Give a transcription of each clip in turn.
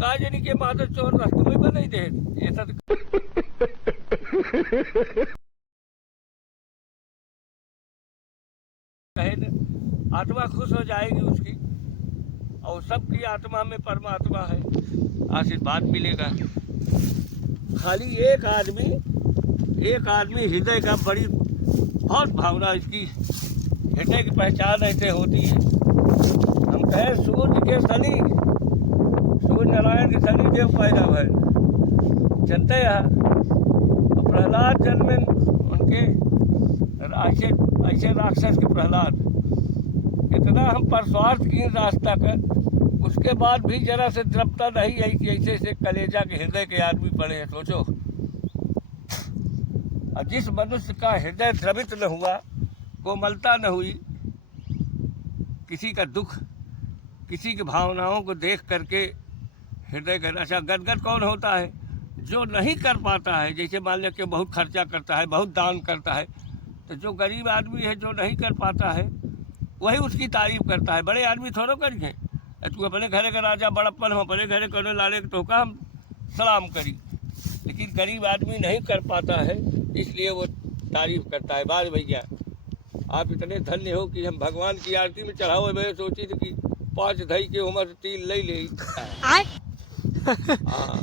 का जानी के मादर चोर रास्ते में बने दे ऐसा कहे न, आत्मा खुश हो जाएगी उसकी, और सबकी आत्मा में परमात्मा है, आशीर्वाद मिलेगा। खाली एक आदमी हृदय का बड़ी बहुत भावना, इसकी हृदय की पहचान ऐसे होती है। हम कहें सूर्य के शनि, सूर्य नारायण के शनि देव पैदा भय चलते हैं। प्रहलाद जन्मे उनके ऐसे राक्षस के प्रहलाद, इतना हम परस्वार्थ की रास्ता कर, उसके बाद भी जरा से द्रवता नहीं आई कि ऐसे ऐसे कलेजा के हृदय के आदमी पड़े हैं। सोचो, और जिस मनुष्य का हृदय द्रवित न हुआ, कोमलता न हुई, किसी का दुख, किसी की भावनाओं को देख करके हृदय का, अच्छा गदगद कौन होता है? जो नहीं कर पाता है। जैसे मान लिया कि बहुत खर्चा करता है, बहुत दान करता है, तो जो गरीब आदमी है, जो नहीं कर पाता है, वही उसकी तारीफ करता है। बड़े आदमी थोड़ा करेंगे, तू अपने घरे का राजा बड़प्पन, हम अपने घरे करने लाले तो का हम सलाम करी। लेकिन गरीब आदमी नहीं कर पाता है, इसलिए वो तारीफ करता है। बात भैया, आप इतने धन्य हो कि हम भगवान की आरती में चढ़ाओ। मैं सोची थी कि 5 दही की उम्र 3 ले हाँ,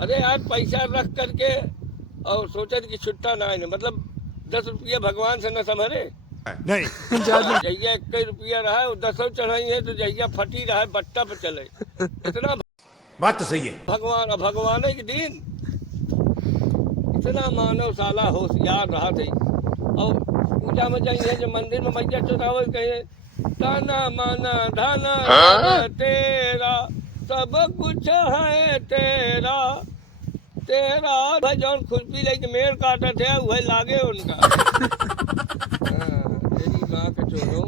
अरे यार पैसा रख करके और सोचे कि छुट्टा ना आए, मतलब 10 रुपया भगवान से न समझे नहीं। जहिया 21 रुपया रहा है, 10 चढ़ाई है तो जहिया फटी रहा है बट्टा पे चले। इतना बात तो सही है। भगवान के दिन इतना मानव साला होशियार रहा थे। और पूजा में जाइए जो मंदिर में मैया चुरावे कहे, ताना माना धाना तेरा, सब कुछ है तेरा तेरा। भजन खुशबी लेके मेड़ काटा थे, वही लागे उनका। तेरी माँ के छोड़ो,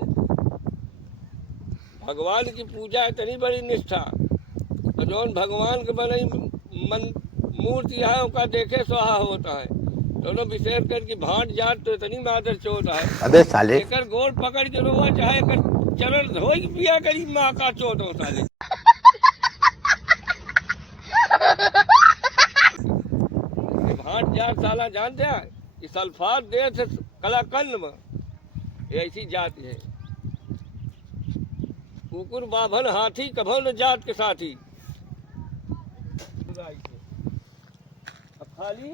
भगवान की पूजा इतनी बड़ी निष्ठा, और जौन भगवान के बने मूर्ति है उसका देखे स्वाहा होता है। दोनों विशेष करके भांट जाट तो इतनी मादर चोट है। अबे साले, एकर गोड़ पकड़ के रोवा चाहे एकर चरण धोई पिया करी, माँ का चोट हो साले। भांट जाट साला जानते हैं कि सल्फात दे से कलाकंद में ऐसी जाति है। कुकुर बाभन हाथी कभो न जात के साथी। अब खाली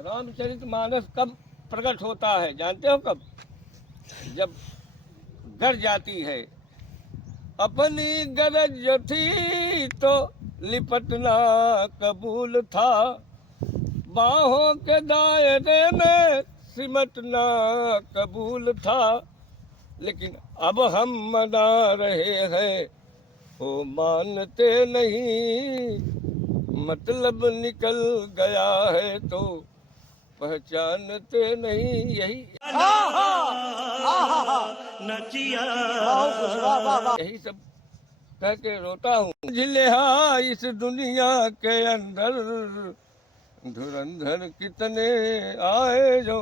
रामचरित मानस कब प्रकट होता है जानते हो? कब? जब गरज जाती है। अपनी गरज जो थी तो लिपटना कबूल था, बाहों के दायरे में सिमटना कबूल था। लेकिन अब हम मना रहे हैं, वो मानते नहीं, मतलब निकल गया है तो पहचानते नहीं। यही यही सब कह के रोता हूँ। जिलेहा इस दुनिया के अंदर धुरंधर कितने आए, जो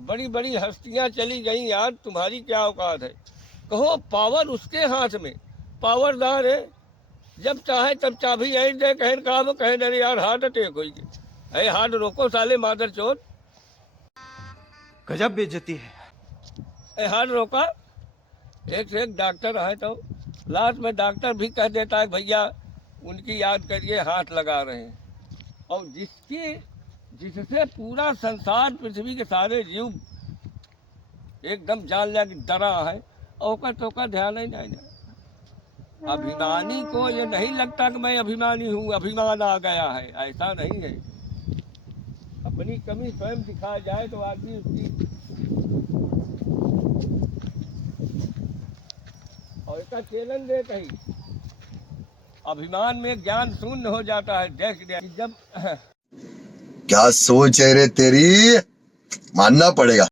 बड़ी बड़ी हस्तियां चली गई यार, तुम्हारी क्या औकात है? कहो पावर उसके हाथ में, पावरदार है, जब चाहे तब चाबी ऐड दे, कहें काम कहें अरे यार हार्ट अटैक हो गई, अरे हार्ट रोको साले मादर चोर। गजब बेइज्जती है। हार्ट रोका, एक से एक डॉक्टर आए तो लास्ट में डॉक्टर भी कह देता है भैया उनकी याद करिए, हाथ लगा रहे हैं। और जिससे पूरा संसार, पृथ्वी के सारे जीव एकदम जान लिया कि डरा है, और तो का ध्यान ही नहीं। अभिमानी को ये नहीं लगता कि मैं अभिमानी हूँ, अभिमान आ गया है, ऐसा नहीं है। अपनी कमी स्वयं दिखाई जाए तो आदमी उसकी और इसका चैलेंज दे कहीं। अभिमान में ज्ञान शून्य हो जाता है। देख जब क्या सोच है रे तेरी, मानना पड़ेगा।